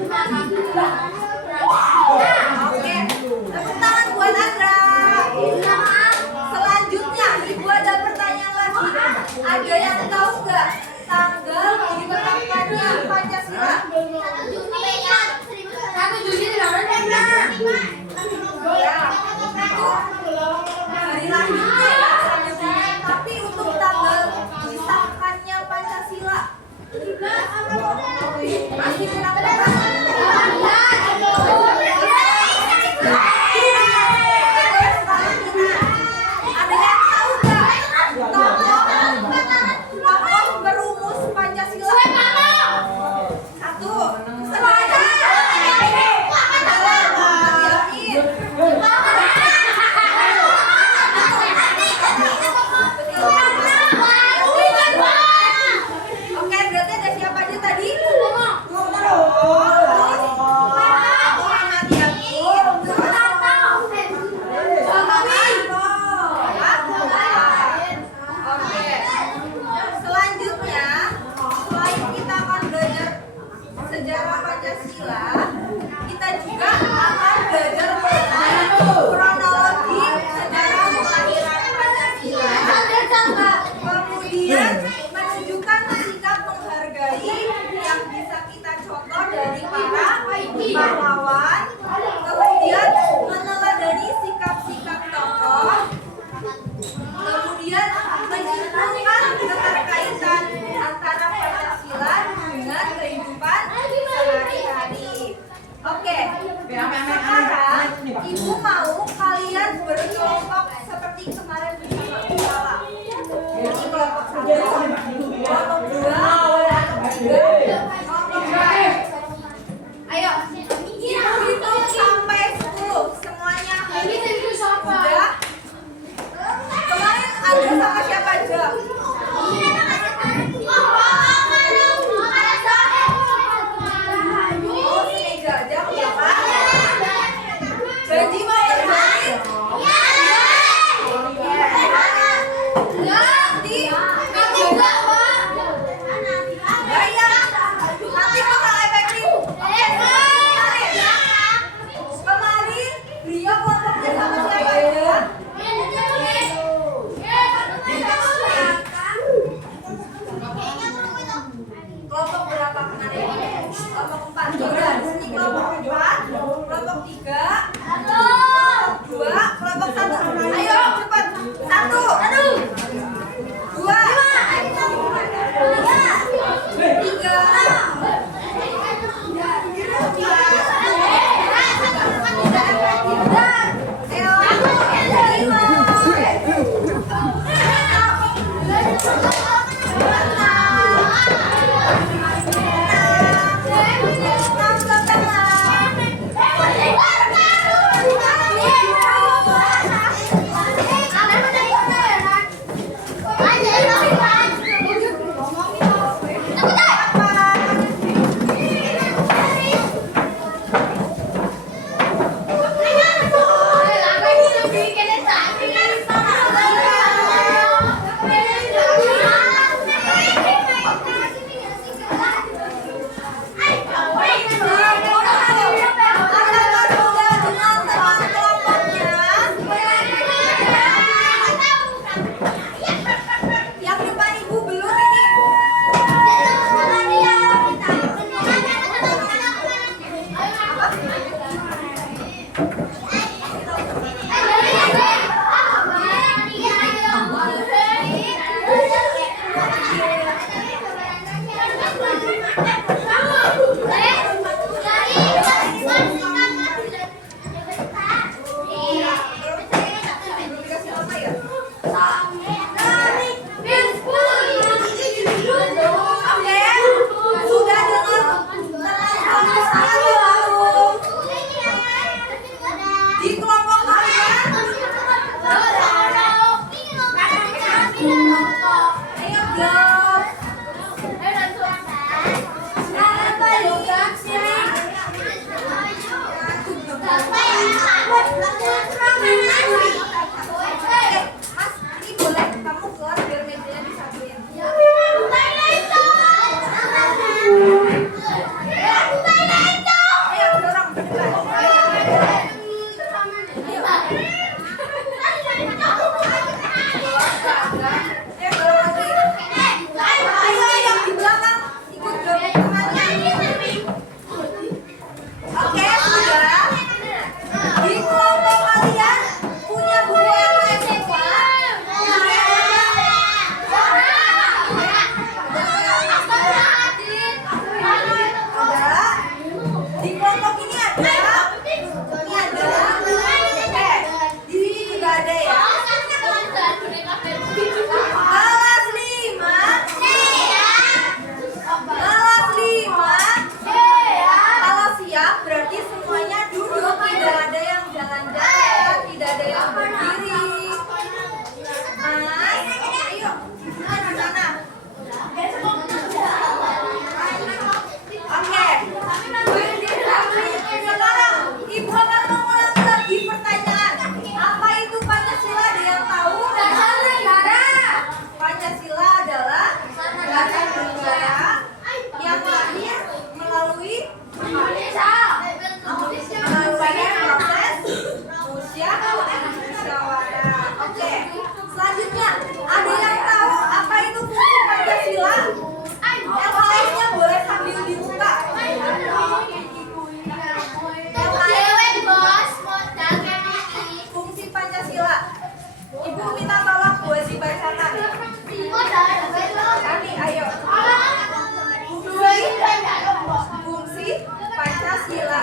Oke, tepuk tangan buat Andra. Selanjutnya, Ibu ada pertanyaan lagi. Ada yang tahu nggak tanggal ditetapkannya Pancasila? 1 Juni selanjutnya tapi untuk tanggal disahkannya Pancasila masih kurang tepat. Ada yang tahu nggak tokoh berumus Pancasila? Satu, oke, berarti ada siapa aja tadi? Muhammad Yakin, oke. Selanjutnya, selain kita akan belajar sejarah Pancasila, kita juga akan belajar mengenai kronologi sejarah kelahiran Pancasila. Kemudian menunjukkan sikap menghargai yang bisa kita contoh dari para pahlawan. Kemudian meneladani sikap-sikap tokoh. Kemudian menyimpulkan keterkaitan antara Pancasila dengan kehidupan sehari-hari. Oke, sekarang Ibu mau kalian berkelompok seperti kemarin bersama Usala. Jadi kelompok 1, kelompok 2, kelompok 3, kelompok 4. Ayo, hitung sampai 10 semuanya. Udah? Kemarin ada sama siapa aja? Oh, Seneja aja ya kan? Janji mau bermain? Nanti juga bayar. Nanti bakal efektif. Melalui proses musyawarah. Oke. Selanjutnya, ada yang tahu apa itu fungsi Pancasila? Yang lainnya boleh sambil dibuka. Fungsi Pancasila. Ibu minta tolong buat dibacakan. Kami, ayo. Fungsi Pancasila.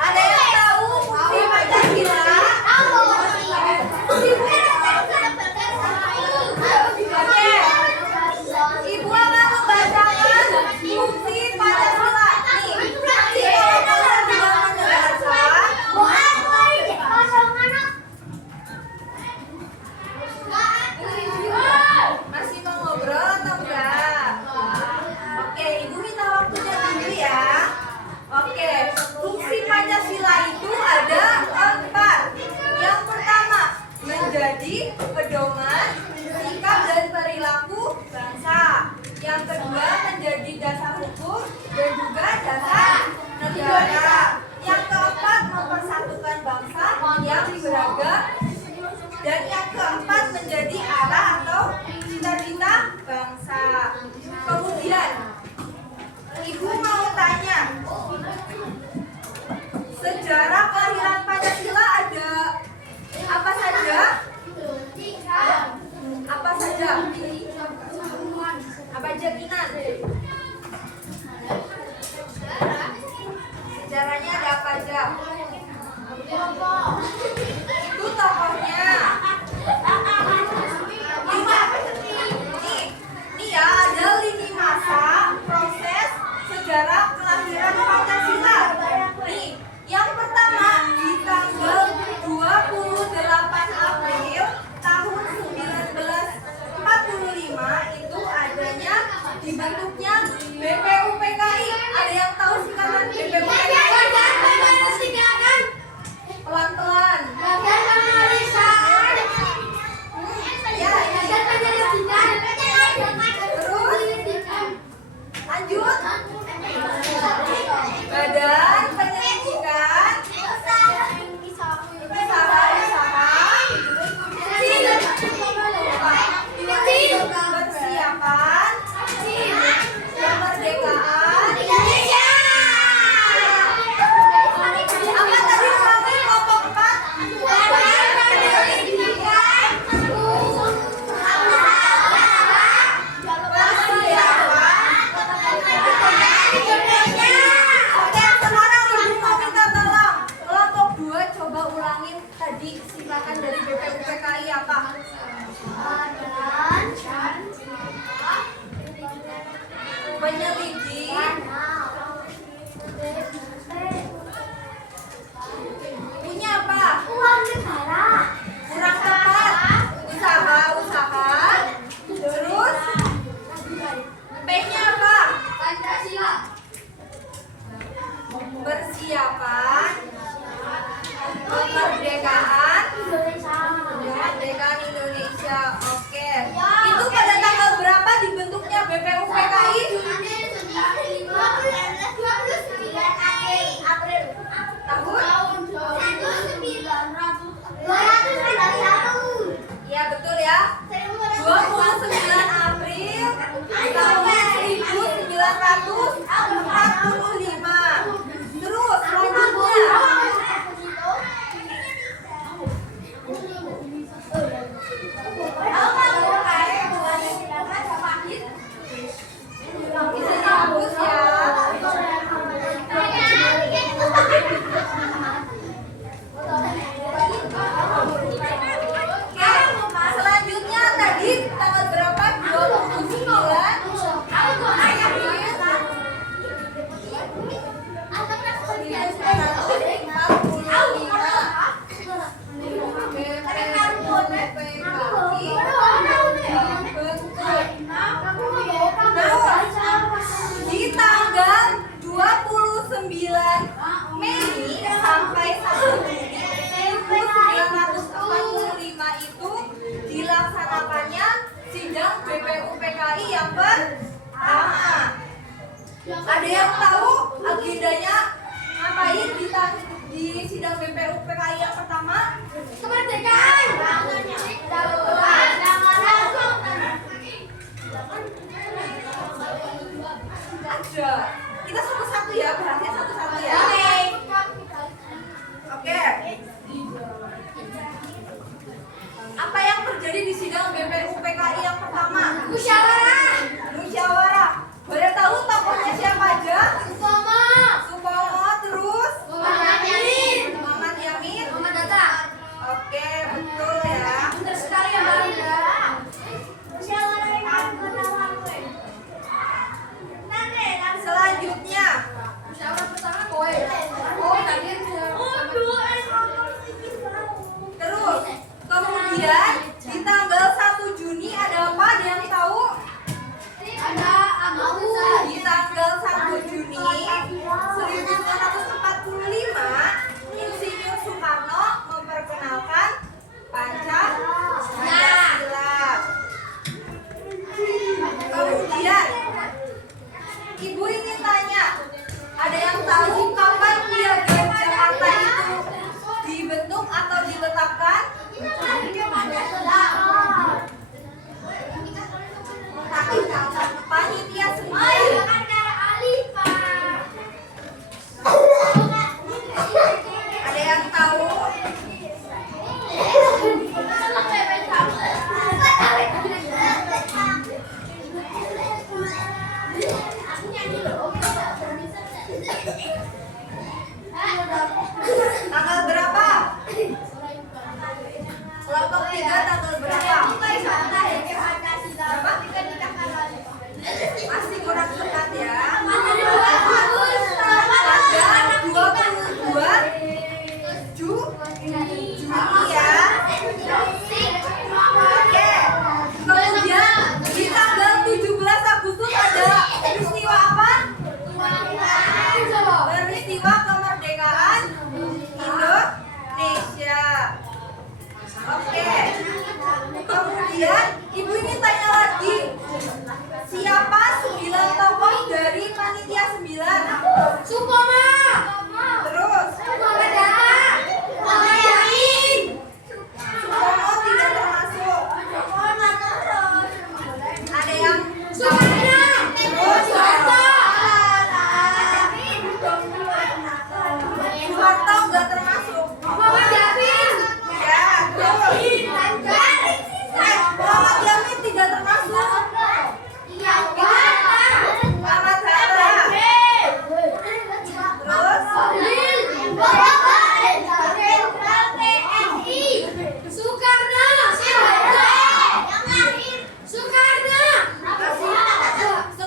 Ada yang tahu fungsi Pancasila? Oke. Ibu akan membacakan fungsi Pancasila. Nih, kalau kalian tidak mendengarkan, masih mau ngobrol atau enggak? Oke, ibu minta waktunya dulu ya. Oke, fungsi Pancasila itu ada 4. Yang pertama, menjadi pedoman sikap dan perilaku bangsa. Yang kedua, menjadi dasar hukum dan juga dasar negara. Yang keempat, mempersatukan bangsa yang beragam. Dan yang keempat, menjadi arah atau cita-cita bangsa. Kemudian, ibu mau tanya, sejarah kelahiran Pancasila ada apa saja? Apa saja? Apa aja, Kinan? Sejarahnya ada apa aja? Itu tokohnya. Nih ya, ada lini masa proses sejarah kelahiran Pancasila. Nih, yang pertama di tanggal 28 April tahun 1945 itu adanya dibentuknya BPUPKI. Ada yang tahu singkatan BPUPKI? Pelan-pelan. Ya, terus lanjut. Badan Penyelidikan Persiapan Kemerdekaan Indonesia. Apa tadi kami kelompok 4? Oke, sekarang ibu mau minta tolong kelompok 2 coba ulangin tadi silakan dari BPUPKI apa? Penyelidik, punya apa? Kurang tepat. Usaha. Terus P-nya apa? Persiapan kemerdekaan Indonesia. Oke. Itu pada tanggal berapa dibentuknya BPUPKI? Tahun Ada yang tahu agendanya ngapain di sidang BPU PKI yang pertama? Kemerdekaan. Ada. Kita satu-satu ya, bahasnya satu-satu ya. Oke. Apa yang terjadi di sidang BPU PKI yang pertama? Musyawarah. Musyawarah. Boleh tahu tokohnya siapa aja? Umpama. Supomo, terus Muhammad Yamin. Muhammad Yamin. Muhammad Data. Oke, betul ya. Benar sekali ya, Bang. Selanjutnya, Musyawarah pertama kowe. Oh, tadi terus kemudian di tanggal 1 Juni ada apa? Ada yang tahu? ada Abu. Di tanggal 1 Juni 1945, Insinyur Soekarno memperkenalkan Pancasila. Kemudian, Ibu ingin tanya, ada yang tahu kapan Piagam Jakarta itu dibentuk atau diletakkan? Panitia sendiri. Ada yang tahu? Tanggal berapa? Kelompok 3 tanggal berapa? Masih kurang tepat ya. Tanggal 22 Juni ya. Oke. Kemudian di tanggal 17 Agustus ada peristiwa apa? Peristiwa kemerdekaan Indonesia. Oke. Kemudian Ibu ingin tanya lagi, siapa 9 tokoh dari panitia 9? Supoma. Terus Muhammad Data. Muhammad Yamin. Supomo tidak termasuk. Ada yang Soekarno. terus Soeharto. Soeharto nggak termasuk. Muhammad Yamin. Ya, terus Muhammad Yamin tidak termasuk. Muhammad Hatta. Terus Soekarno. Soekarno.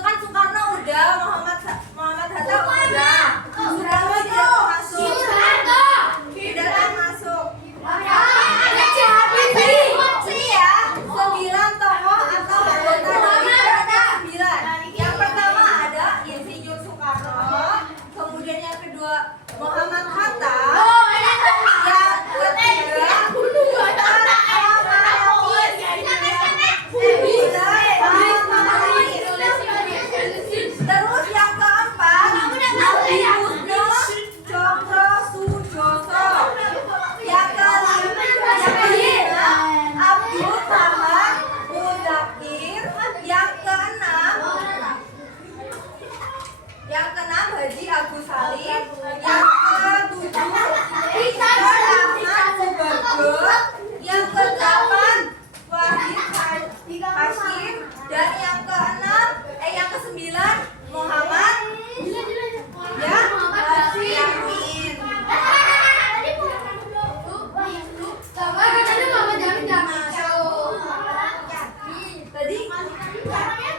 kan Soekarno udah, Muhammad Hatta udah. Soekarno tidak termasuk. Soeharto. Tidak termasuk. Habibie. Ini ya, 9 tokoh atau anggota dari panitia 9. Yang pertama ada Insinyur Soekarno, kemudian yang kedua Muhammad Hatta, yang ketiga terus yang keempat Adiputro Cokro Sujoso, yang kelima Abdul Samad Muzakir, yang keenam Haji Agus Salim, yang ketujuh Victor Ahmad Subarjo, yang kedelapan Wahid Hashim, dan yang kesembilan Muhammad Yamin. Tadi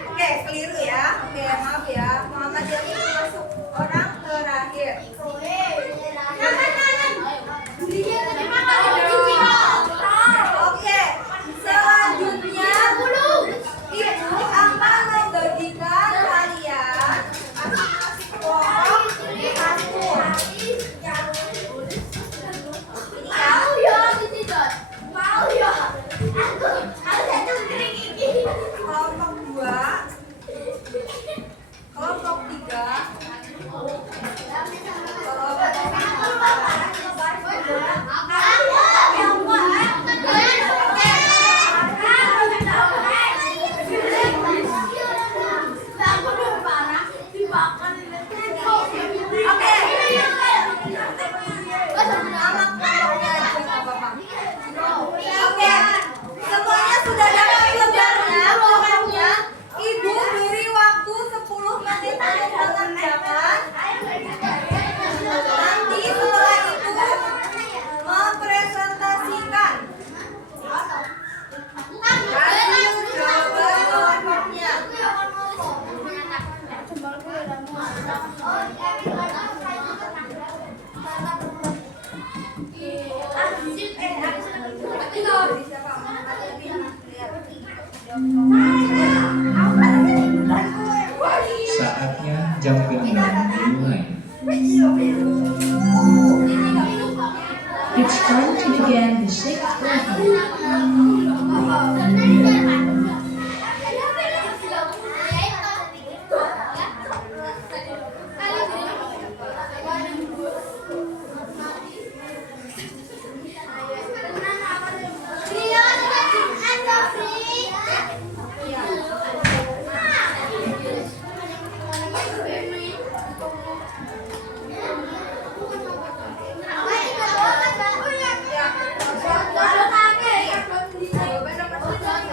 oke, keliru ya. Oke, maaf ya. Muhammad Yamin masuk orang terakhir. Oke, selanjutnya Ibu apa Saatnya jam gendang dimulai. It's time to begin the sixth lesson. Jawaban nomor 9.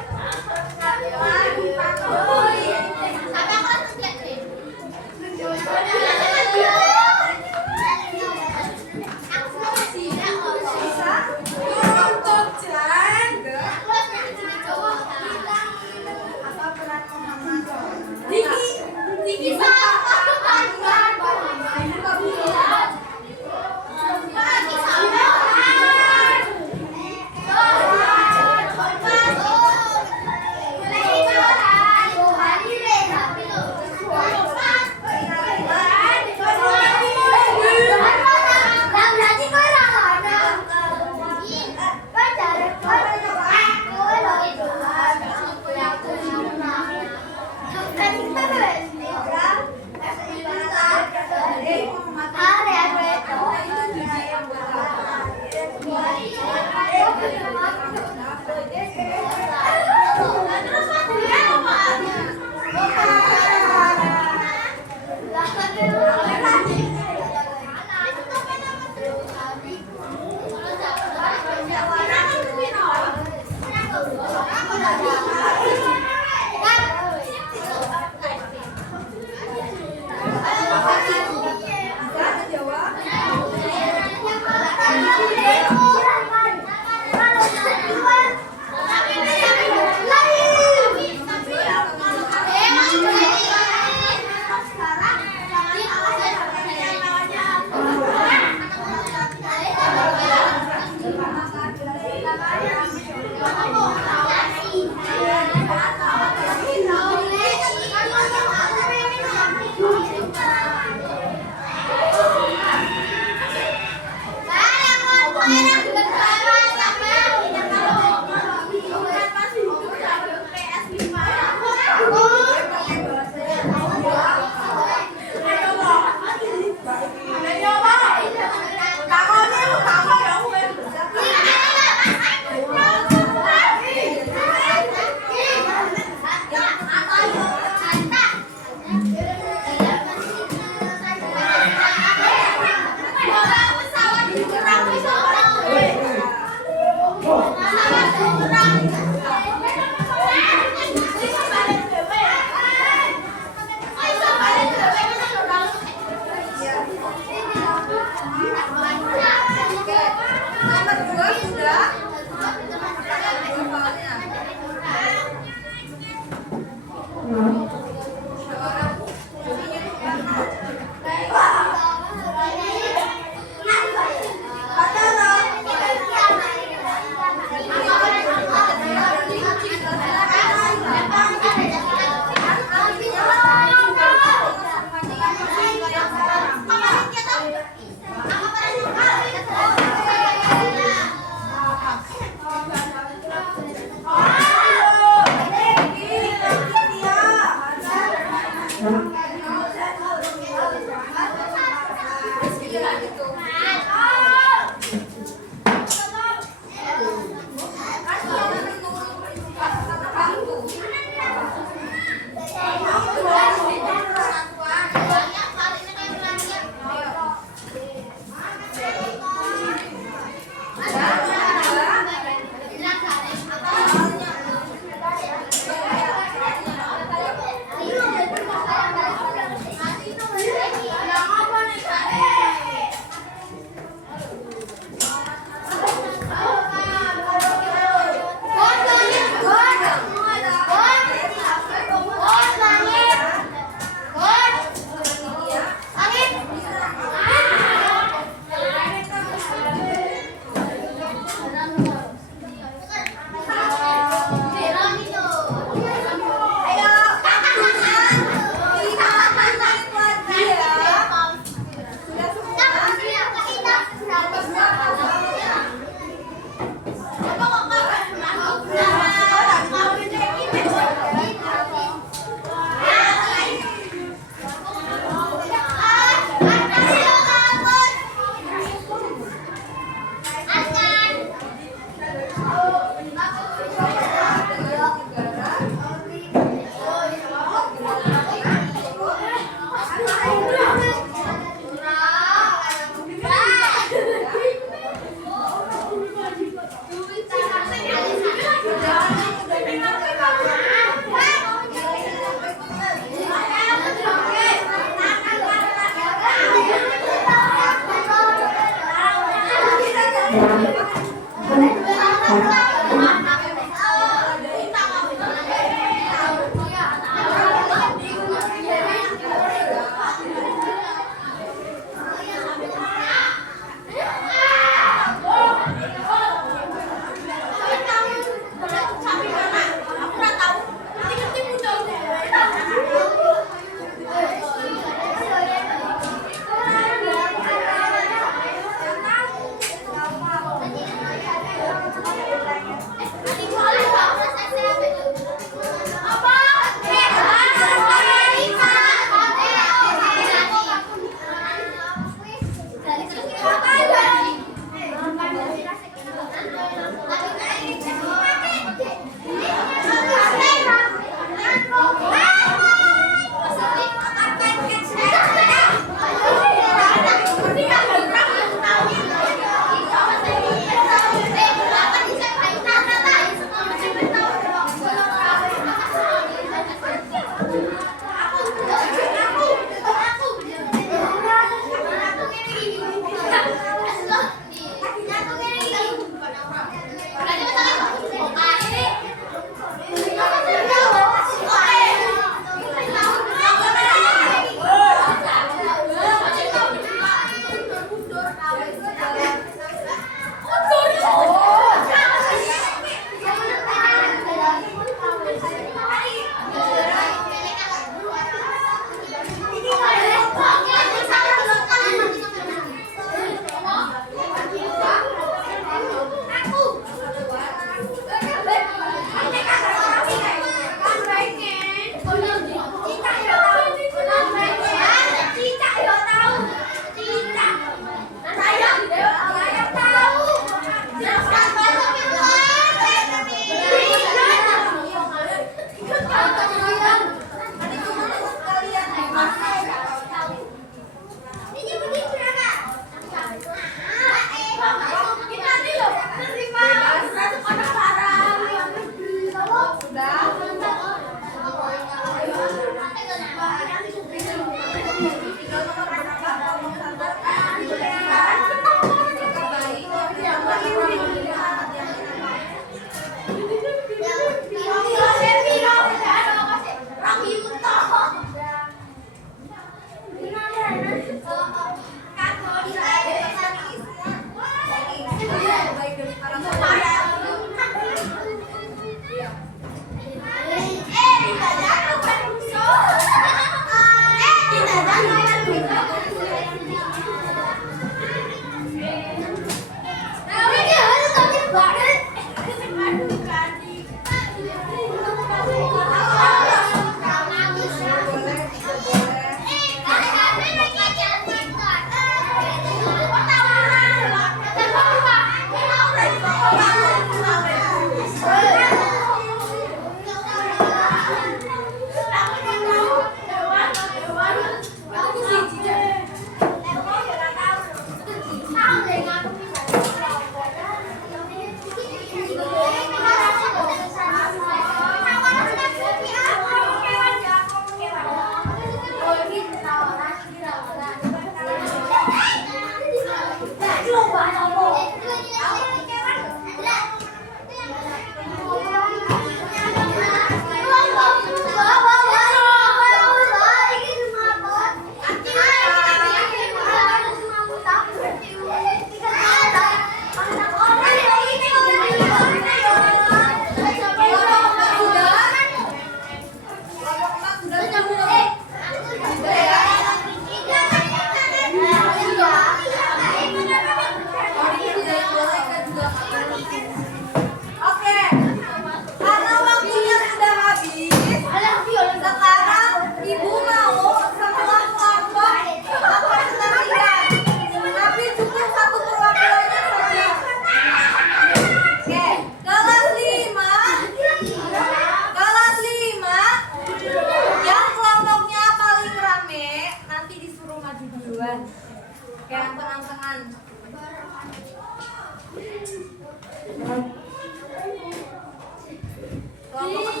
Kelompok 4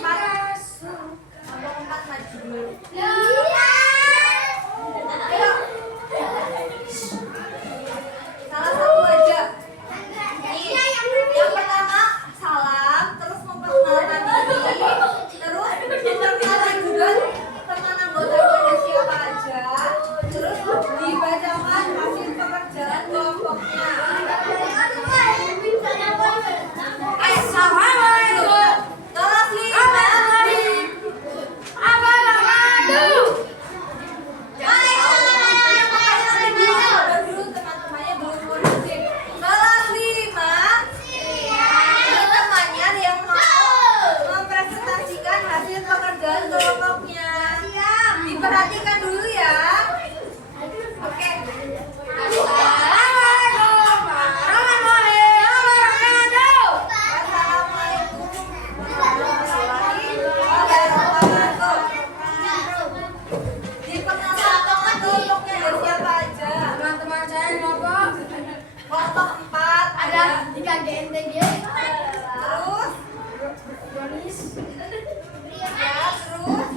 maju dulu. Ayo. Salah satu aja. Nih, yang pertama salam, terus memperkenalkan diri, terus memperkenalkan juga teman anggotanya ada siapa aja, terus dibacakan hasil pekerjaan kelompoknya. Assalamualaikum. Kelas 5. Dulu teman-temannya belum kondusif. Kelas 5. Ini temannya yang mau mempresentasikan hasil pekerjaan kelompoknya. Diperhatikan dulu ya. Oke. Assalamualaikum warahmatullahi wabarakatuh. Diperkenalkan kelompoknya ada siapa aja? Teman-teman saya kelompok Kelompok 4 ada di KGNTG. Terus Jonis. ya terus